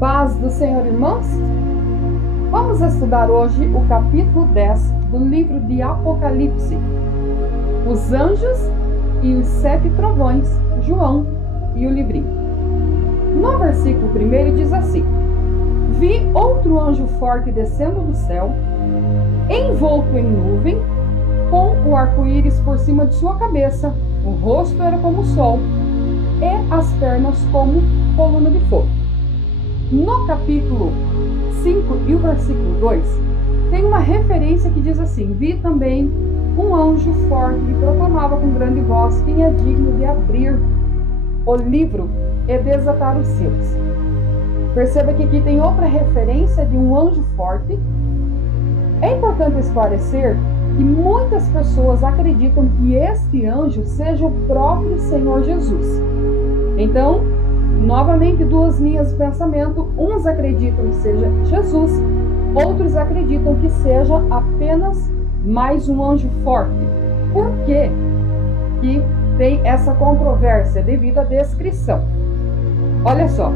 Paz do Senhor, irmãos? Vamos estudar hoje o capítulo 10 do livro de Apocalipse. Os anjos e os 7 trovões, João e o livrinho. No versículo 1 diz assim: Vi outro anjo forte descendo do céu, envolto em nuvem, com o arco-íris por cima de sua cabeça, o rosto era como o sol, e as pernas como coluna de fogo. No capítulo 5 e o versículo 2, tem uma referência que diz assim: Vi também um anjo forte que proclamava com grande voz: quem é digno de abrir o livro e desatar os selos. Perceba que aqui tem outra referência de um anjo forte. É importante esclarecer que muitas pessoas acreditam que este anjo seja o próprio Senhor Jesus. Então, novamente, duas linhas de pensamento. Uns acreditam que seja Jesus, outros acreditam que seja apenas mais um anjo forte. Por quê que tem essa controvérsia? Devido à descrição. Olha só,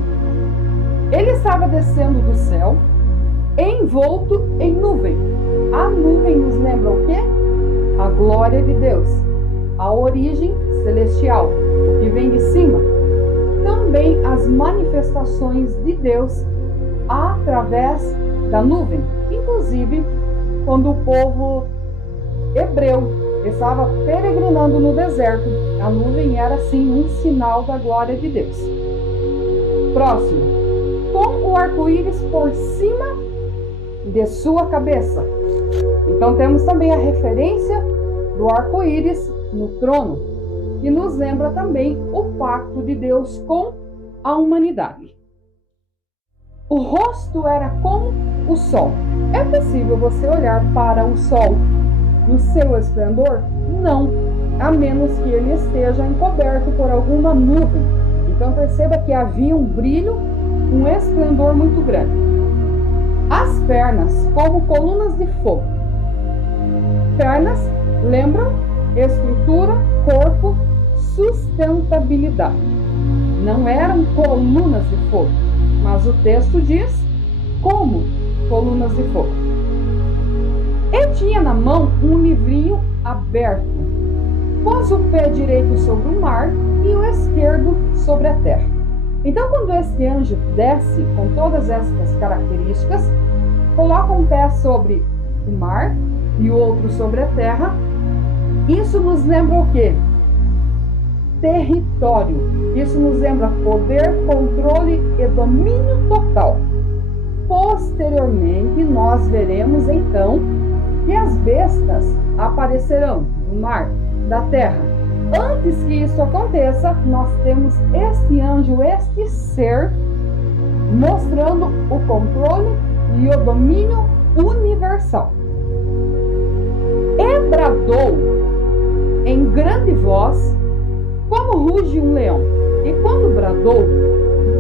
ele estava descendo do céu, envolto em nuvem. A nuvem nos lembra o quê? A glória de Deus, a origem celestial, o que vem de cima. Também as manifestações de Deus através da nuvem. Inclusive, quando o povo hebreu estava peregrinando no deserto, a nuvem era sim um sinal da glória de Deus. Próximo, com o arco-íris por cima de sua cabeça. Então temos também a referência do arco-íris no trono, que nos lembra também o pacto de Deus com a humanidade. O rosto era como o sol. É possível você olhar para o sol no seu esplendor? Não, a menos que ele esteja encoberto por alguma nuvem. Então perceba que havia um brilho, um esplendor muito grande. As pernas como colunas de fogo. Pernas lembram estrutura, corpo, sustentabilidade. Não eram colunas de fogo, mas o texto diz como colunas de fogo. E tinha na mão um livrinho aberto. Pôs o pé direito sobre o mar e o esquerdo sobre a terra. Então, quando este anjo desce com todas estas características, coloca um pé sobre o mar e o outro sobre a terra, isso nos lembra o quê? Território. Isso nos lembra poder, controle e domínio total. Posteriormente, nós veremos então que as bestas aparecerão no mar, da terra. Antes que isso aconteça, nós temos este anjo, este ser, mostrando o controle e o domínio universal. E bradou em grande voz, como ruge um leão. E quando bradou,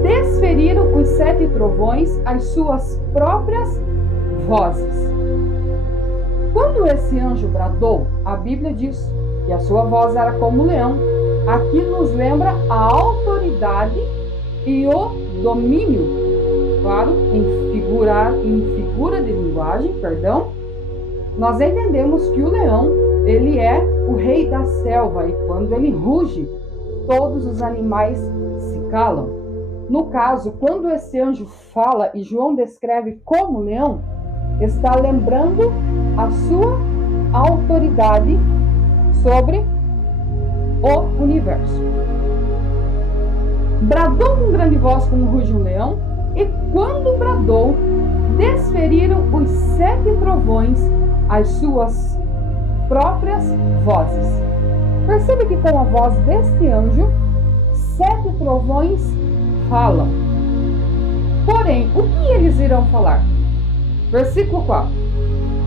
desferiram os 7 trovões as suas próprias vozes. Quando esse anjo bradou, a Bíblia diz que a sua voz era como um leão. Aqui nos lembra a autoridade e o domínio. Claro, em figura de linguagem, nós entendemos que o leão, ele é o rei da selva, e quando ele ruge, todos os animais se calam. No caso, quando esse anjo fala e João descreve como leão, está lembrando a sua autoridade sobre o universo. Bradou com grande voz como ruge um leão, e quando bradou, desferiram os 7 trovões as suas próprias vozes. Percebe que com a voz deste anjo, 7 trovões falam. Porém, o que eles irão falar? Versículo 4.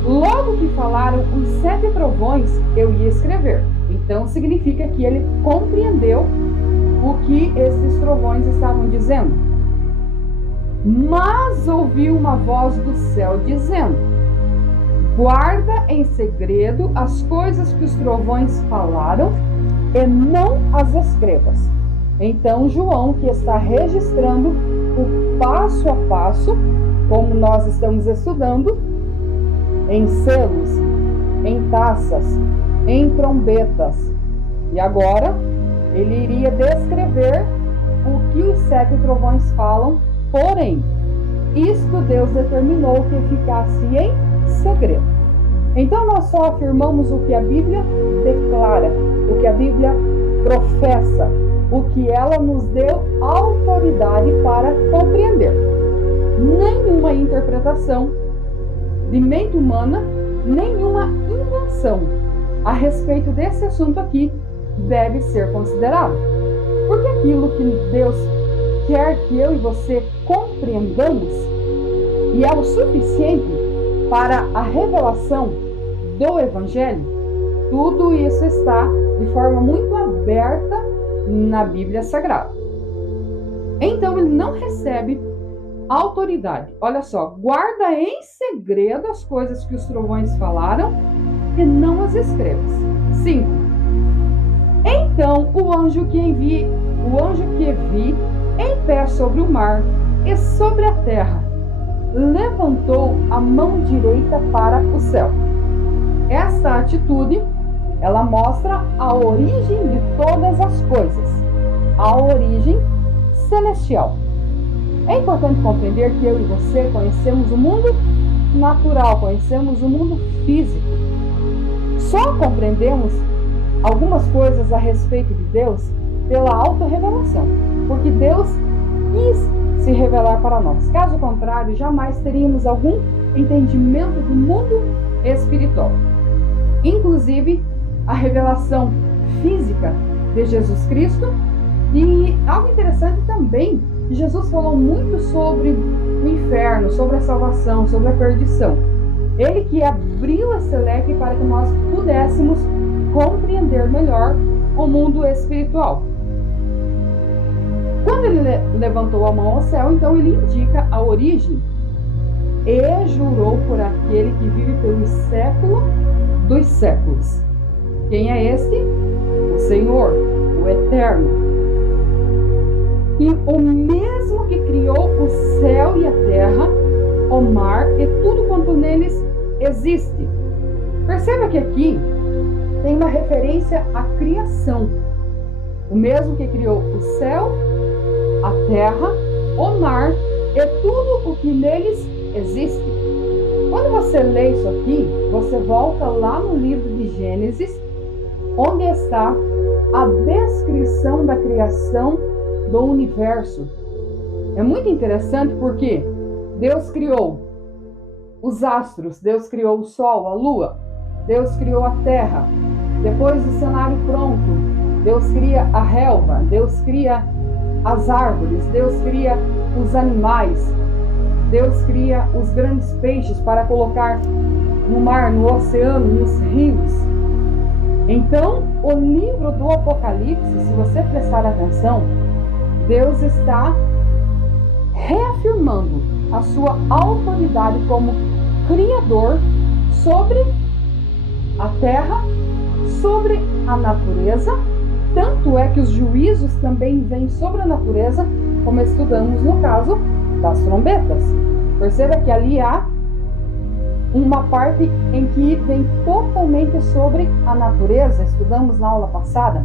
Logo que falaram os 7 trovões, eu ia escrever. Então significa que ele compreendeu o que esses trovões estavam dizendo. Mas ouviu uma voz do céu dizendo: guarda em segredo as coisas que os trovões falaram e não as escrevas. Então João, que está registrando, o passo a passo, como nós estamos estudando, em selos, em taças, em trombetas. E agora ele iria descrever o que os 7 trovões falam, porém, isto Deus determinou que ficasse em segredo. Então nós só afirmamos o que a Bíblia declara, o que a Bíblia professa, o que ela nos deu autoridade para compreender. Nenhuma interpretação de mente humana, nenhuma invenção a respeito desse assunto aqui deve ser considerado. Porque aquilo que Deus quer que eu e você compreendamos e é o suficiente para a revelação do Evangelho, tudo isso está de forma muito aberta na Bíblia Sagrada. Então ele não recebe autoridade. Olha só, guarda em segredo as coisas que os trovões falaram e não as escrevas. 5. Então o anjo que vi em pé sobre o mar e sobre a terra levantou a mão direita para o céu. Esta atitude, ela mostra a origem de todas as coisas, a origem celestial. É importante compreender que eu e você conhecemos o mundo natural, conhecemos o mundo físico. Só compreendemos algumas coisas a respeito de Deus pela autorrevelação, porque Deus quis se revelar para nós. Caso contrário, jamais teríamos algum entendimento do mundo espiritual. Inclusive, a revelação física de Jesus Cristo. E algo interessante também, Jesus falou muito sobre o inferno, sobre a salvação, sobre a perdição. Ele que abriu esse leque para que nós pudéssemos compreender melhor o mundo espiritual. Quando ele levantou a mão ao céu, então ele indica a origem e jurou por aquele que vive pelo século dos séculos. Quem é este? O Senhor, o Eterno. E o mesmo que criou o céu e a terra, o mar e tudo quanto neles existe. Perceba que aqui tem uma referência à criação. O mesmo que criou o céu, a terra, o mar e tudo o que neles existe. Quando você lê isso aqui, você volta lá no livro de Gênesis, onde está a descrição da criação do universo. É muito interessante porque Deus criou os astros, Deus criou o sol, a lua, Deus criou a terra. Depois do cenário pronto, Deus cria a relva, Deus cria as árvores, Deus cria os animais, Deus cria os grandes peixes para colocar no mar, no oceano, nos rios. Então, o livro do Apocalipse, se você prestar atenção, Deus está reafirmando a sua autoridade como Criador sobre a terra, sobre a natureza. Tanto é que os juízos também vêm sobre a natureza, como estudamos no caso das trombetas. Perceba que ali há uma parte em que vem totalmente sobre a natureza, estudamos na aula passada,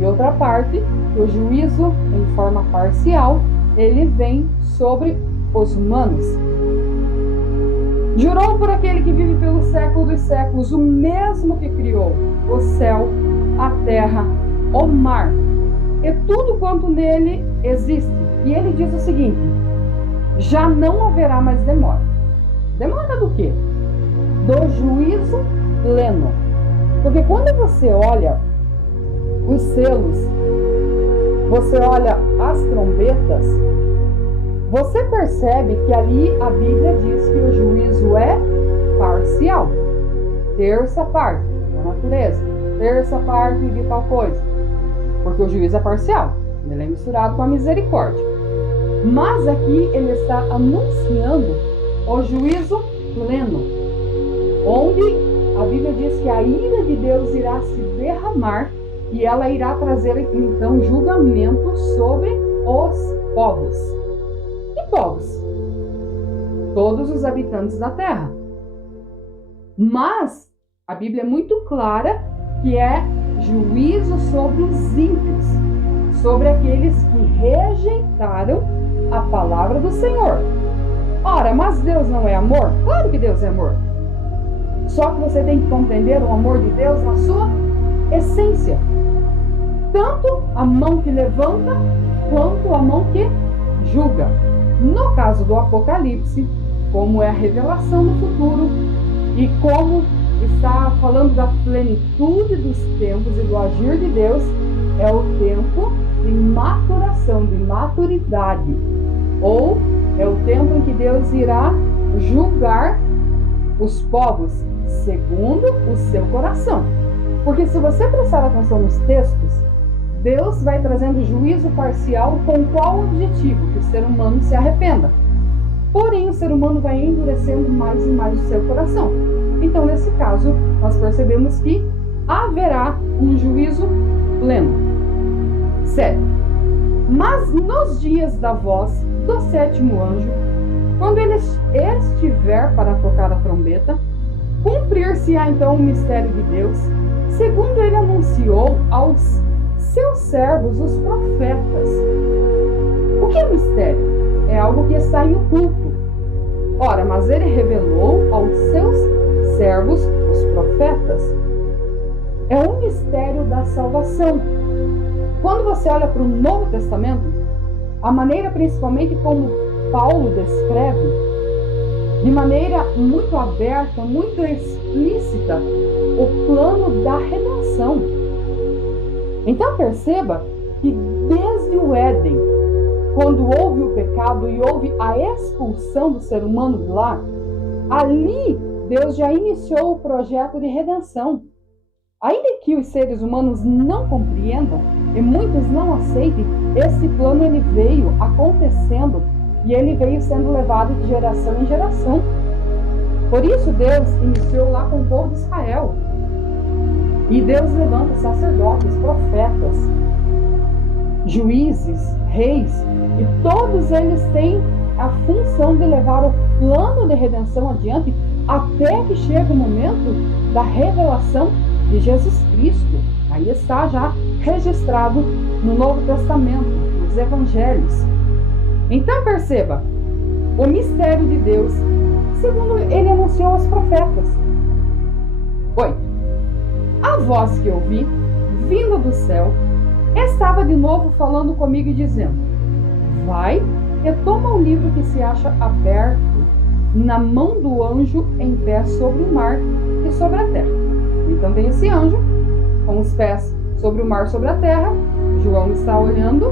e outra parte, o juízo em forma parcial, ele vem sobre os humanos. Jurou por aquele que vive pelo século dos séculos, o mesmo que criou o céu, a terra, o mar e tudo quanto nele existe. E ele diz o seguinte: já não haverá mais demora. Demora do quê? Do juízo pleno. Porque quando você olha os selos, você olha as trombetas, você percebe que ali a Bíblia diz que o juízo é parcial. Terça parte da natureza, terça parte de tal coisa. Porque o juízo é parcial, ele é misturado com a misericórdia. Mas aqui ele está anunciando o juízo pleno, onde a Bíblia diz que a ira de Deus irá se derramar e ela irá trazer então julgamento sobre os povos. povos, todos os habitantes da terra. Mas a Bíblia é muito clara que é juízo sobre os ímpios, sobre aqueles que rejeitaram a palavra do Senhor. Ora, mas Deus não é amor? Claro que Deus é amor. Só que você tem que compreender o amor de Deus na sua essência. Tanto a mão que levanta, quanto a mão que julga. No caso do Apocalipse, como é a revelação do futuro e como está falando da plenitude dos tempos e do agir de Deus, é o tempo de maturação, de maturidade. Ou é o tempo em que Deus irá julgar os povos segundo o seu coração. Porque se você prestar atenção nos textos, Deus vai trazendo juízo parcial com qual objetivo? Que o ser humano se arrependa. Porém, o ser humano vai endurecendo mais e mais o seu coração. Então, nesse caso, nós percebemos que haverá um juízo pleno. 7. Mas nos dias da voz do sétimo anjo, quando ele estiver para tocar a trombeta, cumprir-se-á então o mistério de Deus, segundo ele anunciou aos seus servos, os profetas. O que é mistério? É algo que está em oculto. Ora, mas ele revelou aos seus servos, os profetas. É um mistério da salvação. Quando você olha para o Novo Testamento, a maneira principalmente como Paulo descreve, de maneira muito aberta, muito explícita, o plano da redenção. Então perceba que desde o Éden, quando houve o pecado e houve a expulsão do ser humano de lá, ali Deus já iniciou o projeto de redenção. Ainda que os seres humanos não compreendam e muitos não aceitem, esse plano ele veio acontecendo e ele veio sendo levado de geração em geração. Por isso Deus iniciou lá com o povo de Israel. E Deus levanta sacerdotes, profetas, juízes, reis, e todos eles têm a função de levar o plano de redenção adiante até que chegue o momento da revelação de Jesus Cristo. Aí está já registrado no Novo Testamento, nos Evangelhos. Então perceba, o mistério de Deus, segundo ele anunciou aos profetas. 8. A voz que ouvi, vindo do céu, estava de novo falando comigo e dizendo: vai e toma o livro que se acha aberto na mão do anjo em pé sobre o mar e sobre a terra. Então vem esse anjo com os pés sobre o mar, sobre a terra. João está olhando,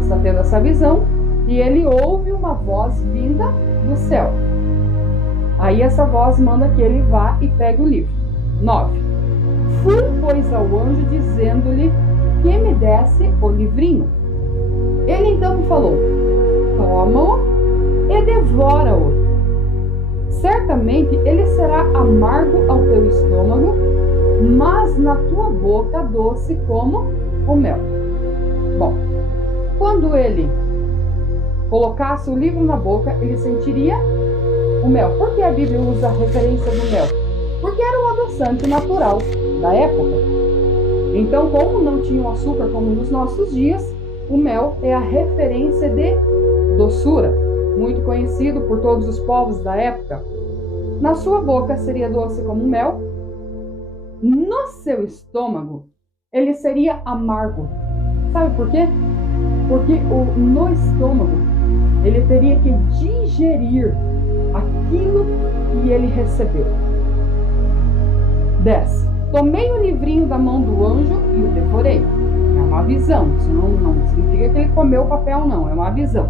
está tendo essa visão, e ele ouve uma voz vinda do céu. Aí essa voz manda que ele vá e pegue o livro. 9. Fui, pois, ao anjo, dizendo-lhe que me desse o livrinho. Ele então me falou: toma-o e devora-o. Certamente ele será amargo ao teu estômago, mas na tua boca doce como o mel. Bom, quando ele colocasse o livro na boca, ele sentiria o mel. Por que a Bíblia usa a referência do mel? Porque era um adoçante natural da época. Então, como não tinha o açúcar como nos nossos dias, o mel é a referência de doçura, muito conhecido por todos os povos da época. Na sua boca seria doce como mel, no seu estômago ele seria amargo. Sabe por quê? Porque no estômago ele teria que digerir aquilo que ele recebeu. 10. Tomei o livrinho da mão do anjo e o devorei. É uma visão, isso não significa que ele comeu o papel, não, é uma visão.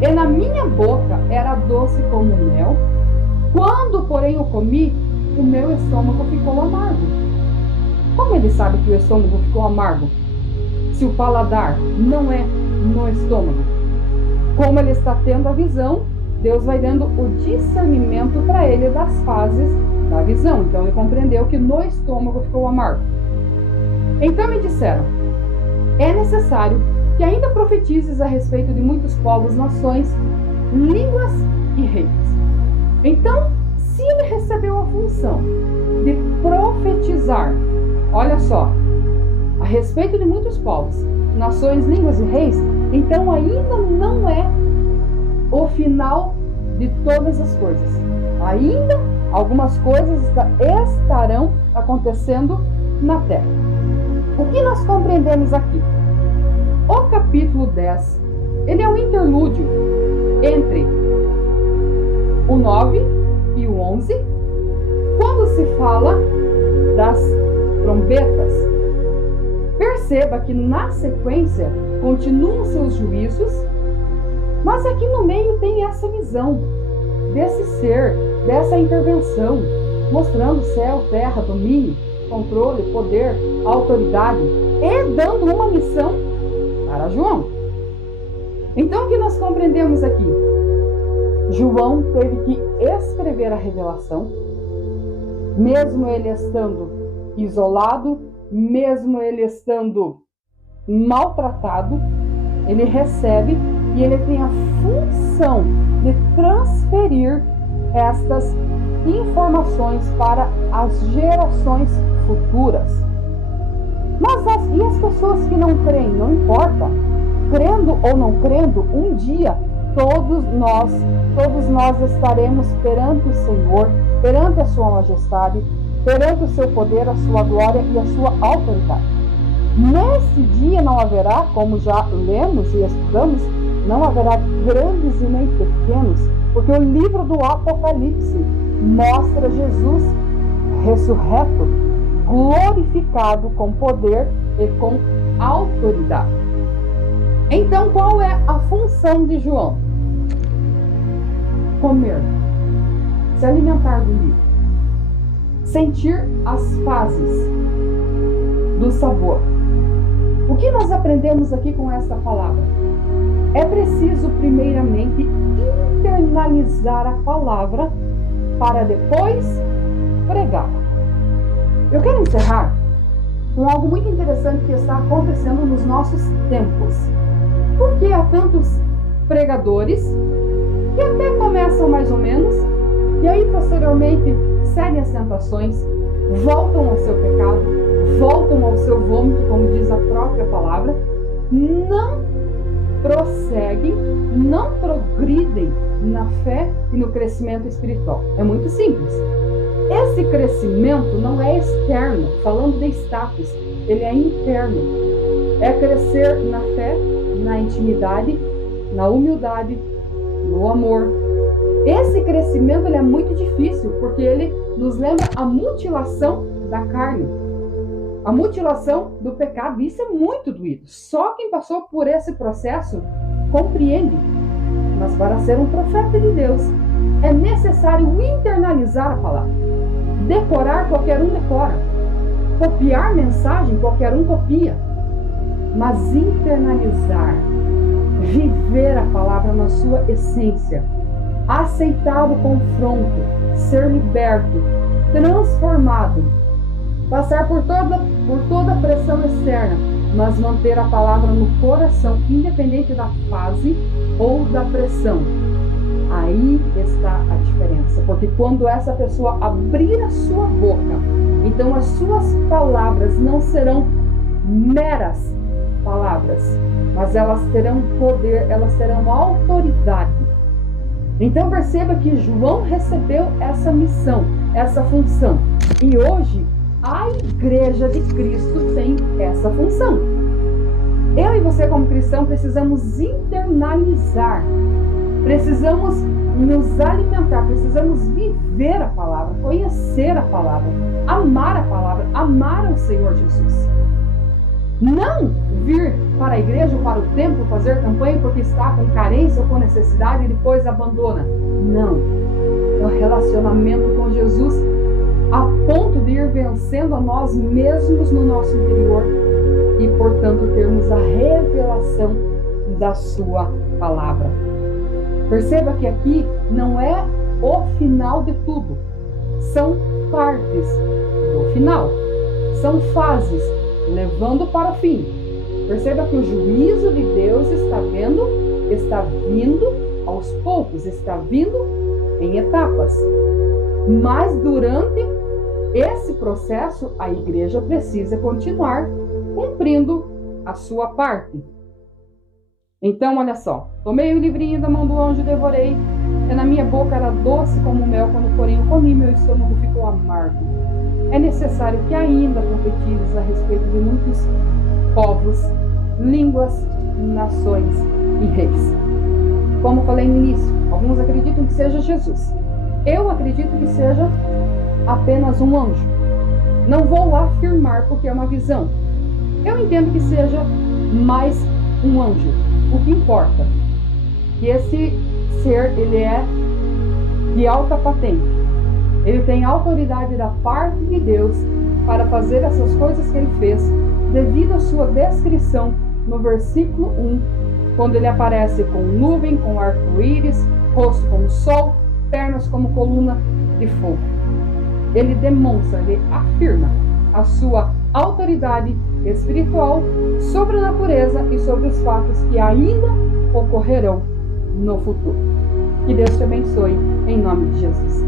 E na minha boca era doce como mel. Quando, porém, o comi, o meu estômago ficou amargo. Como ele sabe que o estômago ficou amargo? Se o paladar não é no estômago. Como ele está tendo a visão, Deus vai dando o discernimento para ele das fases da visão. Então ele compreendeu que no estômago ficou amargo. Então me disseram: é necessário que ainda profetizes a respeito de muitos povos, nações, línguas e reis. Então, se ele recebeu a função de profetizar, olha só, a respeito de muitos povos, nações, línguas e reis, então ainda não é o final de todas as coisas. Ainda algumas coisas estarão acontecendo na terra. O que nós compreendemos aqui? O capítulo 10, ele é um interlúdio entre o 9 e o 11, quando se fala das trombetas. Perceba que na sequência continuam seus juízos, mas aqui no meio tem essa visão desse ser, dessa intervenção, mostrando céu, terra, domínio, controle, poder, autoridade, e dando uma missão para João. Então o que nós compreendemos aqui? João teve que escrever a revelação, mesmo ele estando isolado, mesmo ele estando maltratado, ele recebe e ele tem a função de transferir estas informações para as gerações futuras. Mas e as pessoas que não creem? Não importa. Crendo ou não crendo, um dia todos nós estaremos perante o Senhor, perante a sua majestade, perante o seu poder, a sua glória e a sua autoridade. Nesse dia não haverá, como já lemos e estudamos, não haverá grandes e nem pequenos, porque o livro do Apocalipse mostra Jesus ressurreto, glorificado com poder e com autoridade. Então, qual é a função de João? Comer, se alimentar do livro, sentir as fases do sabor. O que nós aprendemos aqui com esta palavra? É preciso, primeiramente, internalizar a palavra para depois pregá-la. Eu quero encerrar com algo muito interessante que está acontecendo nos nossos tempos. Porque há tantos pregadores que até começam mais ou menos e aí posteriormente seguem as tentações, voltam ao seu pecado, voltam ao seu vômito, como diz a própria palavra, não prosseguem, não progridem na fé e no crescimento espiritual. É muito simples. Esse crescimento não é externo, falando de status, ele é interno. É crescer na fé, na intimidade, na humildade, no amor. Esse crescimento ele é muito difícil, porque ele nos lembra a mutilação da carne, a mutilação do pecado. Isso é muito doído. Só quem passou por esse processo compreende. Mas para ser um profeta de Deus, é necessário internalizar a palavra. Decorar, qualquer um decora. Copiar mensagem, qualquer um copia. Mas internalizar, viver a palavra na sua essência, aceitar o confronto, ser liberto, transformado, passar por toda a pressão externa, mas manter a palavra no coração, independente da fase ou da pressão. Aí está a diferença, porque quando essa pessoa abrir a sua boca, então as suas palavras não serão meras palavras, mas elas terão poder, elas terão autoridade. Então perceba que João recebeu essa missão, essa função, e hoje a Igreja de Cristo tem essa função. Eu e você como cristão precisamos internalizar, precisamos nos alimentar, precisamos viver a palavra, conhecer a palavra, amar o Senhor Jesus. Não vir para a igreja ou para o templo fazer campanha porque está com carência ou com necessidade e depois abandona. Não. É o relacionamento com Jesus a ponto de ir vencendo a nós mesmos no nosso interior e, portanto, termos a revelação da sua palavra. Perceba que aqui não é o final de tudo. São partes do final. São fases levando para o fim. Perceba que o juízo de Deus está vindo aos poucos, está vindo em etapas. Mas durante esse processo, a igreja precisa continuar cumprindo a sua parte. Então, olha só, tomei o livrinho da mão do anjo e devorei, e na minha boca era doce como mel, quando porém o comi, meu estômago ficou amargo. É necessário que ainda profetizes a respeito de muitos povos, línguas, nações e reis. Como falei no início, alguns acreditam que seja Jesus. Eu acredito que seja apenas um anjo. Não vou afirmar porque é uma visão. Eu entendo que seja mais um anjo. O que importa? Que esse ser, ele é de alta patente. Ele tem autoridade da parte de Deus para fazer essas coisas que ele fez, devido à sua descrição no versículo 1, quando ele aparece com nuvem, com arco-íris, rosto como sol, pernas como coluna de fogo. Ele demonstra, ele afirma a sua autoridade espiritual sobre a natureza e sobre os fatos que ainda ocorrerão no futuro. Que Deus te abençoe, em nome de Jesus.